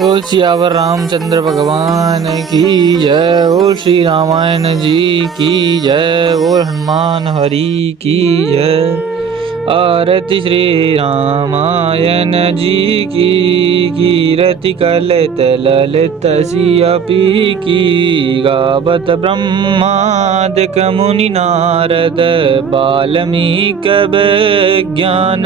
बोल सियावर रामचंद्र भगवान की जय। बोल श्री रामायण जी की जय। बोल हनुमान हरि की जय। आरती श्री रामायण जी की। कीरति कलित ललित सियपी की। गावत ब्रह्मादिक मुनि नारद। बाल्मीकि विज्ञान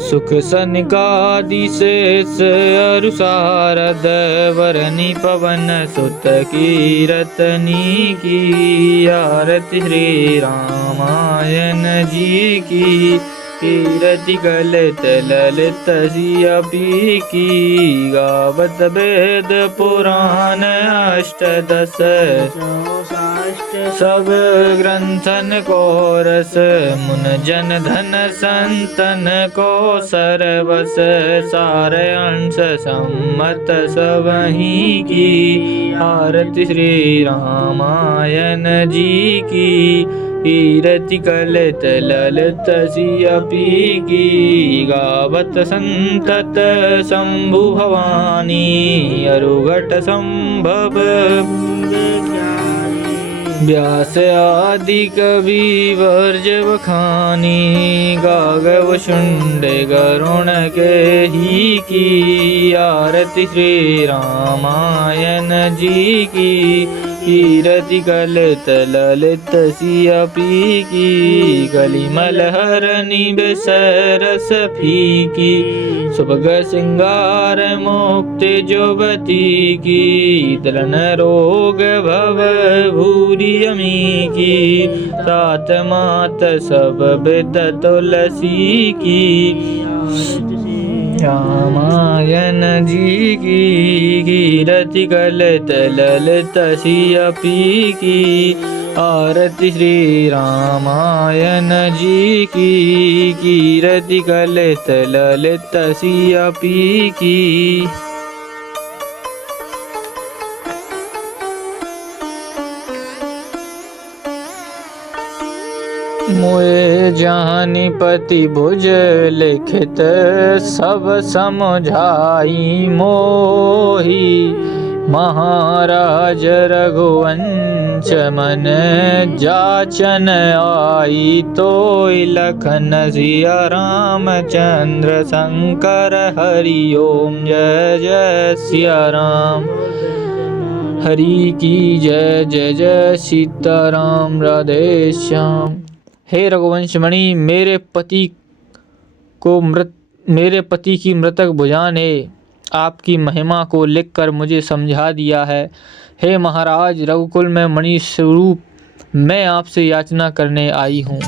सुख सनकादि शेष अरु सारद। वरनि पवन सुत कीरतनी की। आरती श्री रामायण जी की। कीरति कलित ललित सियपी की। गावत वेद पुराण अष्टदश। सब ग्रंथन को रस। मुन जन धन संतन को सरवस। सारे अंश सम्मत सबही की। आरती श्री रामायण जी की। कीरति कलित ललित सियपी की। गावत संतत शंभु भवानी। अरुघट संभव व्यास आदि कवि वर्ज बखानी। गागव शुंड गरुण के ही की। आरती श्री रामायण जी की। कीरति कलित ललित सियपी की। कलिमल हरनि बिसरस फीकी। सुभग सिंगार मुक्ति जुबती की। दलन रोग भव भूरि अमी की। तात मात सब बिद तुलसी की। रामायण जी की। कीरति कलित ललित सियपी की। आरती श्री रामायण जी की। कीरति कलित ललित सियपी की। मोए जानि पति भुज लिखित। सब समझाई मोही। महाराज रघुवंश मन जाचन आई। तोय लखन सिया रामचंद्र शंकर हरि ओम। जय जय सिया राम। हरि की जय। जय जय सीताराम। राधे श्याम। हे रघुवंश मणि, मेरे पति की मृतक भुजा ने आपकी महिमा को लिखकर मुझे समझा दिया है। हे महाराज, रघुकुल में मणि स्वरूप मैं आपसे याचना करने आई हूँ।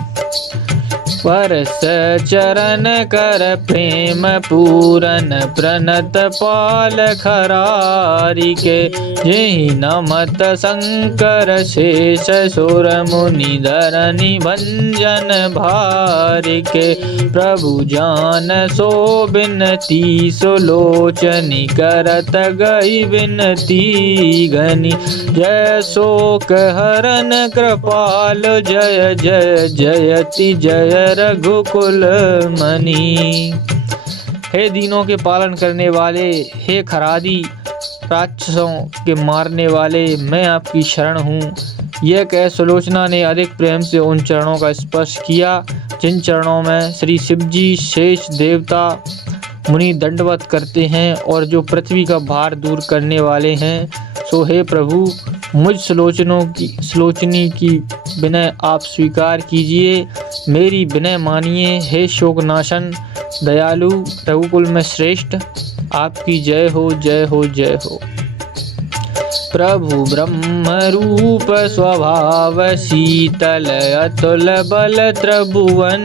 परस चरण कर प्रेम पूरन। प्रणत पाल खरारी के। जेहि नमत शंकर शेष सुर मुनि धरनि भंजन भारि के। प्रभु जान सो बिनती सुलोचनि। करत गई बिनती घनी। जय शोक हरन कृपाल। जय जय जयति जय रघुकुल मणि। हे दीनों के पालन करने वाले, हे खरादी राक्षसों के मारने वाले, मैं आपकी शरण हूँ। यह कह सुलोचना ने अधिक प्रेम से उन चरणों का स्पर्श किया जिन चरणों में श्री शिवजी शेष देवता मुनि दंडवत करते हैं और जो पृथ्वी का भार दूर करने वाले हैं। सो हे प्रभु, मुझ सुलोचनी की विनय आप स्वीकार कीजिए। मेरी विनय मानिए। हे शोकनाशन दयालु रघुकुल में श्रेष्ठ, आपकी जय हो जय हो जय हो। प्रभु ब्रह्म रूप स्वभाव शीतल। अतुल बल त्रिभुवन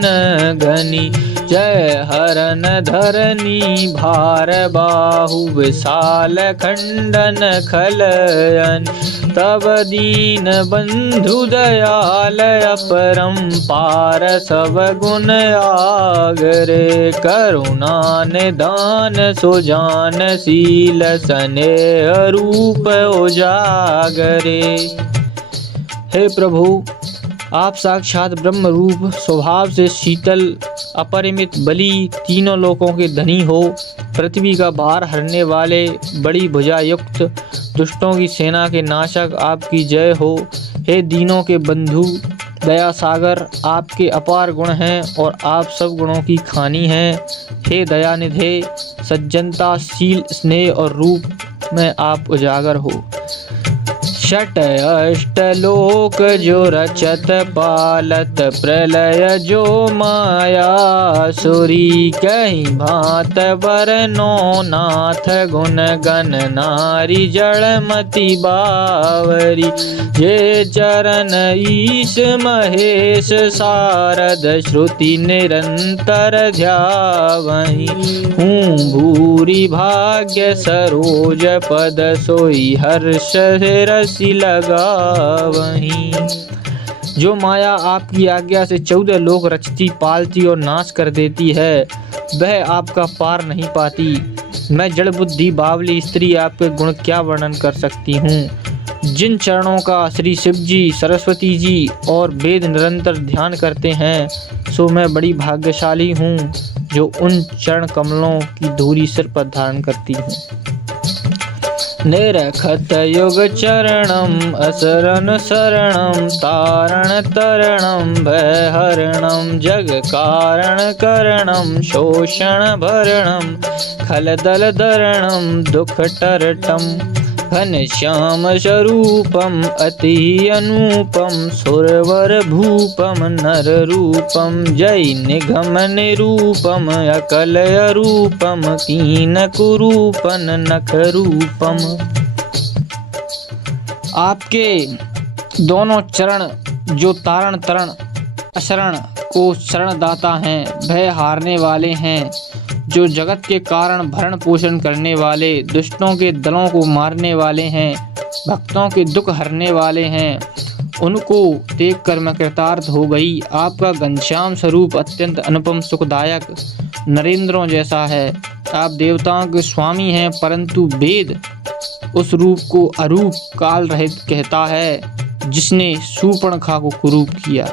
घनी। जय हरन धरनी भार बाहु। विशाल खंडन खलयन। तब दीन बंधु दयाल अपरंपार। सब गुण आगरे। करुणा निधान सुजान शील। स्नेह रूप उजागरे। हे प्रभु, आप साक्षात ब्रह्म रूप, स्वभाव से शीतल, अपरिमित बली, तीनों लोकों के धनी हो। पृथ्वी का भार हरने वाले, बड़ी भुजा युक्त दुष्टों की सेना के नाशक, आपकी जय हो। हे दीनों के बंधु दया सागर, आपके अपार गुण हैं और आप सब गुणों की खानी हैं। हे दयानिधे, सज्जनता, शील, स्नेह और रूप में आप उजागर हो। षट अष्ट लोक जो रचत पालत, प्रलय जो माया सुरी, कहीं भांत बरनो नाथ गुण गण, नारी जड़मति बावरी। ये चरण ईश महेश सारद, श्रुति निरंतर ध्यावहीं। हूँ भूरि भाग्य सरोज पद, सोई हर्ष रस लगावहीं। जो माया आपकी आज्ञा से 14 लोक रचती, पालती और नाश कर देती है, वह आपका पार नहीं पाती। मैं जड़ बुद्धि बावली स्त्री आपके गुण क्या वर्णन कर सकती हूँ। जिन चरणों का श्री शिव जी, सरस्वती जी और वेद निरंतर ध्यान करते हैं, सो मैं बड़ी भाग्यशाली हूँ जो उन चरण कमलों की धूली सिर पर धारण करती हूँ। निरखत युग चरणम, असरण शरणम, तारण तरणम, भयहरणम, जग कारण करणम, शोषण भरणम, खलदल दरणम, दुख टरटम। घनश्याम स्वरूपम अति अनुपम, सुरवर भूपम नर रूपम, जय निगम निरूपम, अकल अरूपम, कीन कुरूपन नख रूपम। आपके दोनों चरण जो तारण तरण अशरण को शरण दाता हैं, भय हारने वाले हैं, जो जगत के कारण भरण पोषण करने वाले, दुष्टों के दलों को मारने वाले हैं, भक्तों के दुख हरने वाले हैं, उनको देखकर मैं कृतार्थ हो गई। आपका घनश्याम स्वरूप अत्यंत अनुपम सुखदायक नरेंद्रों जैसा है। आप देवताओं के स्वामी हैं, परंतु वेद उस रूप को अरूप काल रहित कहता है, जिसने शूर्पणखा को कुरूप किया।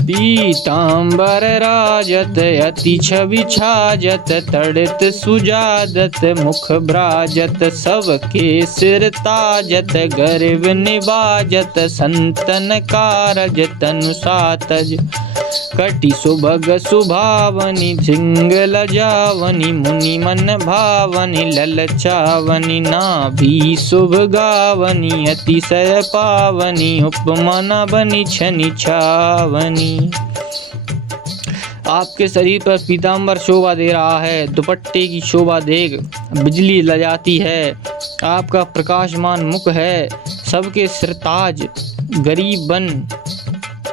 पीतांबर राजत अति छवि छाजत, तड़ित सुजादत मुख भ्राजत, सबके सिर ताजत गर्व निवाजत, संतन कारज तनु सातज। कटि सुभग सुभावनी, झिंग लजावनी, मुनि मन भावनी, ललचावनी, नाभि शुभ गावनी, अतिशय पावनी, उपमा न बनी छनि छावनी। आपके शरीर पर पीतांबर शोभा दे रहा है, दुपट्टे की शोभा देख बिजली लजाती है। आपका प्रकाशमान मुख है, सबके सिरताज, गरीब बन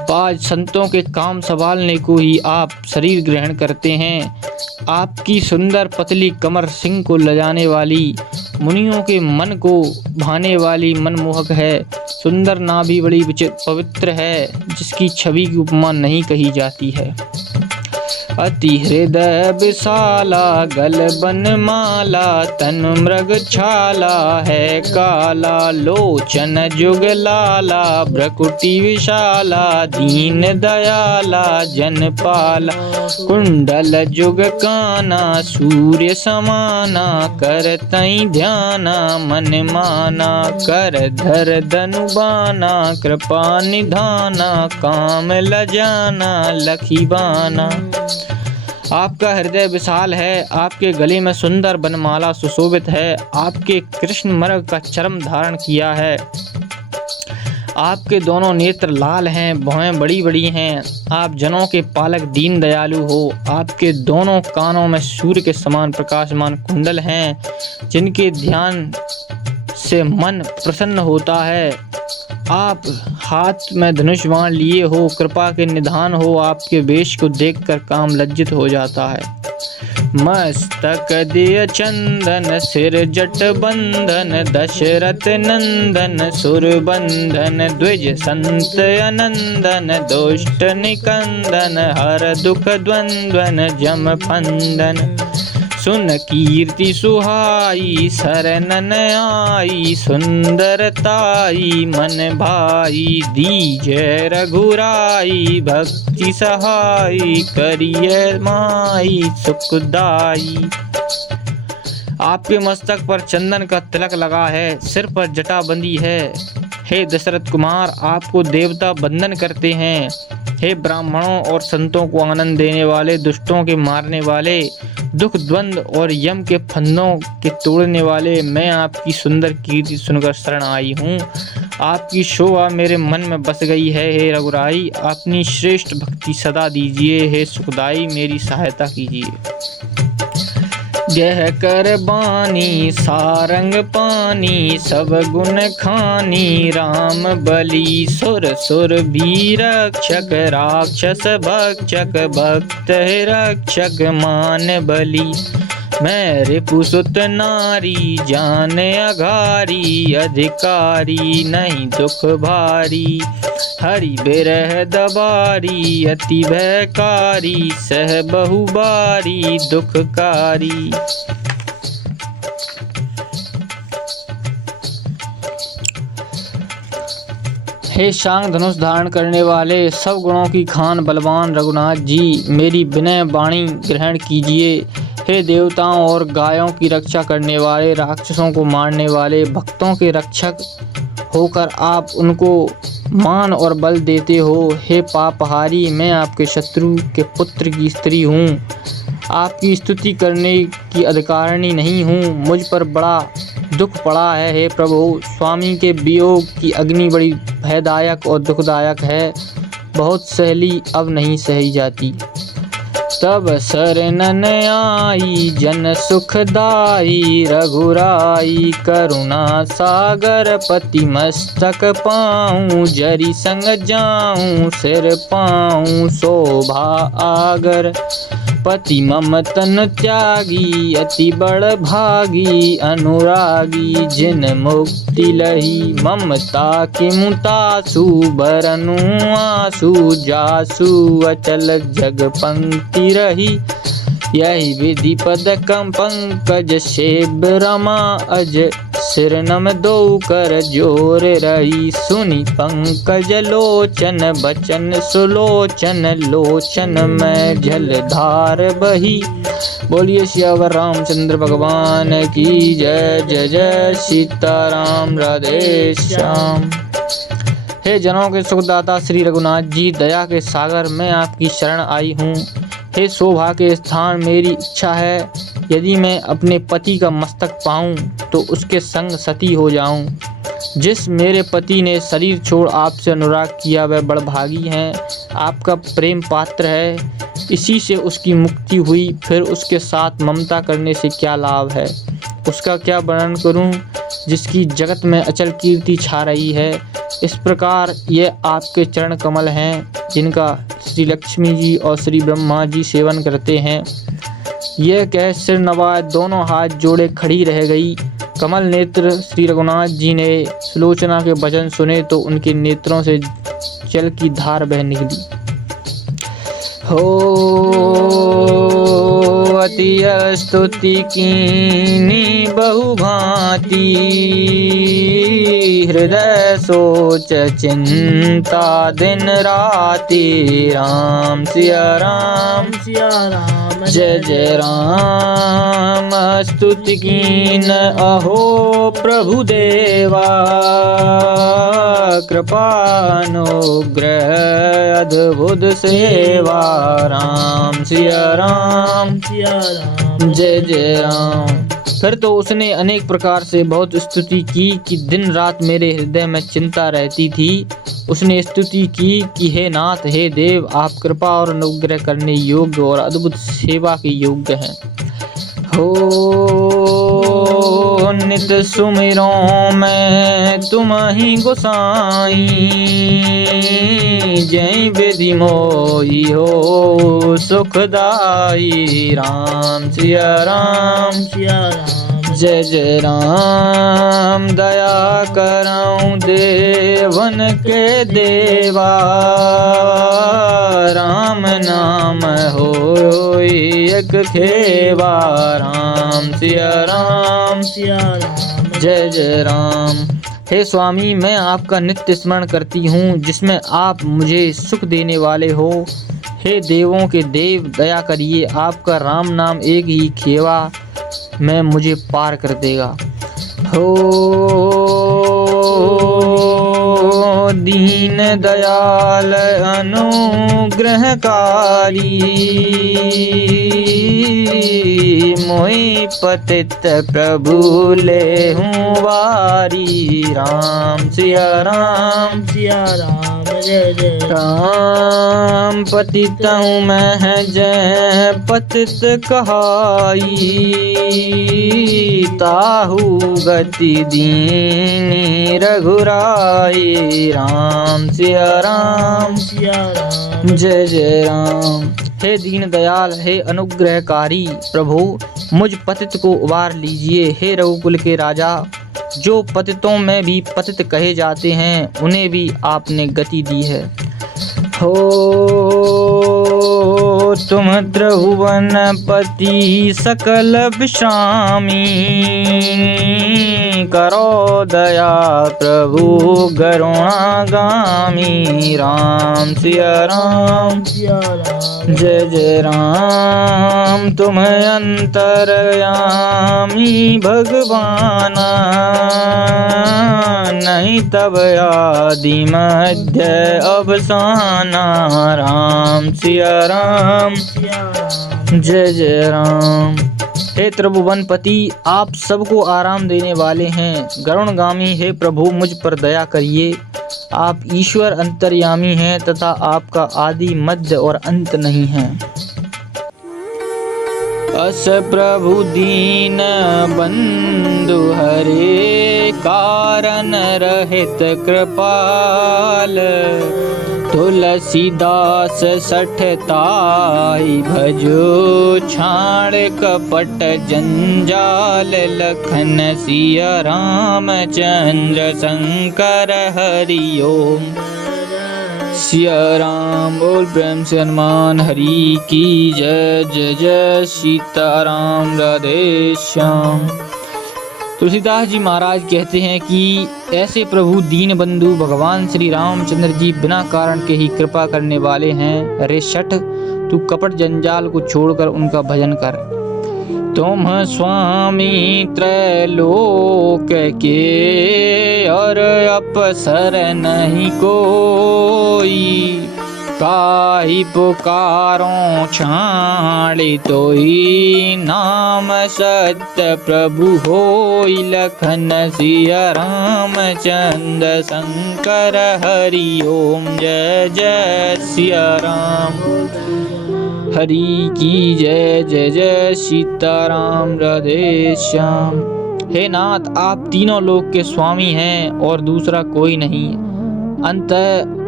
बाज संतों के काम संभालने को ही आप शरीर ग्रहण करते हैं। आपकी सुंदर पतली कमर सिंह को लजाने वाली, मुनियों के मन को भाने वाली मनमोहक है। सुंदर नाभि बड़ी पवित्र है, जिसकी छवि की उपमा नहीं कही जाती है। अति हृदय विशाला, गल बन माला, तन मृग छाला है काला, लोचन जुग लाला, भ्रकुटी विशाला, दीन दयाला जन पाला, कुंडल जुग काना, सूर्य समाना, कर तई ध्याना, मन माना, कर धर धनुबाना, कृपा निधाना, काम लजाना, लखी बाना। आपका हृदय विशाल है, आपके गले में सुंदर बनमाला सुशोभित है, आपके कृष्ण मृग का चर्म धारण किया है, आपके दोनों नेत्र लाल हैं, भौहें बड़ी बड़ी हैं, आप जनों के पालक दीन दयालु हो। आपके दोनों कानों में सूर्य के समान प्रकाशमान कुंडल हैं, जिनके ध्यान से मन प्रसन्न होता है। आप हाथ में धनुष बाण लिए हो, कृपा के निधान हो, आपके वेश को देखकर काम लज्जित हो जाता है। मस्तक दिय चंदन, सिर जट बंधन, दशरथ नंदन, सुर बंधन, द्विज संत अनंदन, दुष्ट निकंदन, हर दुख द्वंद्वन, जम फंदन। सुन कीर्ति सुहाई, शरणन आई, सुंदरताई मन भाई, दीजय रघुराई, भक्ति सहाई, करिय माई सुखदाई। आपके मस्तक पर चंदन का तिलक लगा है, सिर पर जटा बंधी है। हे दशरथ कुमार, आपको देवता वंदन करते हैं। हे ब्राह्मणों और संतों को आनंद देने वाले, दुष्टों के मारने वाले, दुख द्वंद और यम के फंदों के तोड़ने वाले, मैं आपकी सुंदर कीर्ति सुनकर शरण आई हूँ। आपकी शोभा मेरे मन में बस गई है। हे रघुराई, अपनी श्रेष्ठ भक्ति सदा दीजिए। हे सुखदाई, मेरी सहायता कीजिए। जह कर बानी सारंग पानी, सब गुण खानी राम बलि। सुर सुर भी रक्षक, राक्षस भक्षक, भक्त रक्षक मान बलि। मैं रिपुसुत नारी, जान अघारी, अधिकारी नहीं दुख भारी। हरि बिरह दबारी, अति भयकारी, सह बहुबारी दुखकारी। हे शांग धनुष धारण करने वाले, सब गुणों की खान बलवान रघुनाथ जी, मेरी विनय वाणी ग्रहण कीजिए। हे देवताओं और गायों की रक्षा करने वाले, राक्षसों को मारने वाले, भक्तों के रक्षक होकर आप उनको मान और बल देते हो। हे पापहारी, मैं आपके शत्रु के पुत्र की स्त्री हूँ, आपकी स्तुति करने की अधिकारिणी नहीं हूँ। मुझ पर बड़ा दुख पड़ा है। हे प्रभु, स्वामी के वियोग की अग्नि बड़ी भयदायक और दुखदायक है, बहुत सहली अब नहीं सही जाती। तब शरणन आई जन सुखदाई, रघुराई करुणा सागर, पति मस्तक पाऊँ, जरी संग जाऊँ, सिर पाऊँ शोभा आगर। पति मम तन त्यागी, अति बड़ भागी, अनुरागी जिन मुक्ति लही। ममता के मुतासु, बरनु आसु, जासु अचल जग पंक्ति रही। यही विधि पद कम पंकज, सेब रमा अज, सिर नम दो कर जोर रही। सुनी पंकज लोचन, बचन सुलोचन, लोचन में जलधार बही। बोलिए सियावर रामचंद्र भगवान की जय। जय जय सीताराम, राधे श्याम। हे जनों के सुखदाता श्री रघुनाथ जी, दया के सागर, मैं आपकी शरण आई हूँ। हे शोभा के स्थान, मेरी इच्छा है यदि मैं अपने पति का मस्तक पाऊं तो उसके संग सती हो जाऊं। जिस मेरे पति ने शरीर छोड़ आपसे अनुराग किया वह बड़भागी हैं, आपका प्रेम पात्र है, इसी से उसकी मुक्ति हुई। फिर उसके साथ ममता करने से क्या लाभ है, उसका क्या वर्णन करूं जिसकी जगत में अचल कीर्ति छा रही है। इस प्रकार ये आपके चरण कमल हैं जिनका श्री लक्ष्मी जी और श्री ब्रह्मा जी सेवन करते हैं। यह कह सिर नवाए दोनों हाथ जोड़े खड़ी रह गई। कमल नेत्र श्री रघुनाथ जी ने सुलोचना के वचन सुने तो उनके नेत्रों से जल की धार बह निकली। हो अति स्तुति कीनी बहुभांति, हृदय सोच चिंता दिन राति। राम सिया राम, सिया राम, जय जय राम। स्तुति कीन अहो प्रभु देवा, कृपानुग्रह अद्भुत सेवा। राम सिया राम, सिया राम, जय जय राम। फिर तो उसने अनेक प्रकार से बहुत स्तुति की कि दिन रात मेरे हृदय में चिंता रहती थी। उसने स्तुति की कि हे नाथ, हे देव, आप कृपा और अनुग्रह करने योग्य और अद्भुत सेवा के योग्य हैं। हो नित सुमिरों में तुम ही गोसाई, जय विधि मोही हो सुखदाई। राम सिया राम, सिया राम, जय जय राम। दया करऊं देवन के देवा, राम नाम हो एक खेवा। राम सिया राम, सिया राम, जय जय राम। हे स्वामी, मैं आपका नित्य स्मरण करती हूँ जिसमें आप मुझे सुख देने वाले हो। हे देवों के देव, दया करिए, आपका राम नाम एक ही खेवा में मुझे पार कर देगा। हो दीन दयाल अनुग्रहकारी, मोहि पतित प्रभु लेहूं वारी। राम सिया राम जय जय राम। पतित हूँ मैं जय पतित कहाई, ताहू गति दीनी रघुराई। राम सिया राम जय जय राम। हे दीन दयाल, हे अनुग्रहकारी प्रभु, मुझ पतित को उबार लीजिए। हे रघुकुल के राजा, जो पतितों में भी पतित कहे जाते हैं, उन्हें भी आपने गति दी है। हो तुम त्रिभुवन पति सकल विश्रामी, करो दया प्रभु करुणागामी। राम सिया राम जय जय राम। तुम अंतर्यामी भगवाना, नहीं तब आदि मध्य अवसाना। राम सिया राम जय जय राम। हे त्रिभुवनपति, आप सबको आराम देने वाले हैं, गरुणगामी। हे प्रभु, मुझ पर दया करिए। आप ईश्वर अंतर्यामी हैं तथा आपका आदि मध्य और अंत नहीं है। अस प्रभु दीन बंधु हरे, कारण रहित कृपाल। तुलसीदास सठताई भजो, छाड़ कपट जंजाल। लखन सिया रामचंद्र शंकर हरि ओम। सिया राम बोल प्रेम से हनुमान हरि की जय। जय जय सीताराम राधे श्याम। तुलसीदास जी महाराज कहते हैं कि ऐसे प्रभु दीन बंधु भगवान श्री रामचंद्र जी बिना कारण के ही कृपा करने वाले हैं। अरे शठ, तू कपट जंजाल को छोड़कर उनका भजन कर। तुम स्वामी त्रैलोक के, और अपसर नहीं कोई। काहि पुकारों छाड़ी तोई, नाम सत्य प्रभु होई। लखन सिया रामचंद्र शंकर हरि ओम। जय जय सिया राम हरि की जय। जय जय सीताराम राधे श्याम। हे नाथ, आप तीनों लोक के स्वामी हैं और दूसरा कोई नहीं।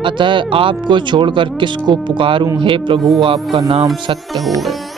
अतः आपको छोड़कर किसको पुकारूं। हे प्रभु, आपका नाम सत्य हो गए।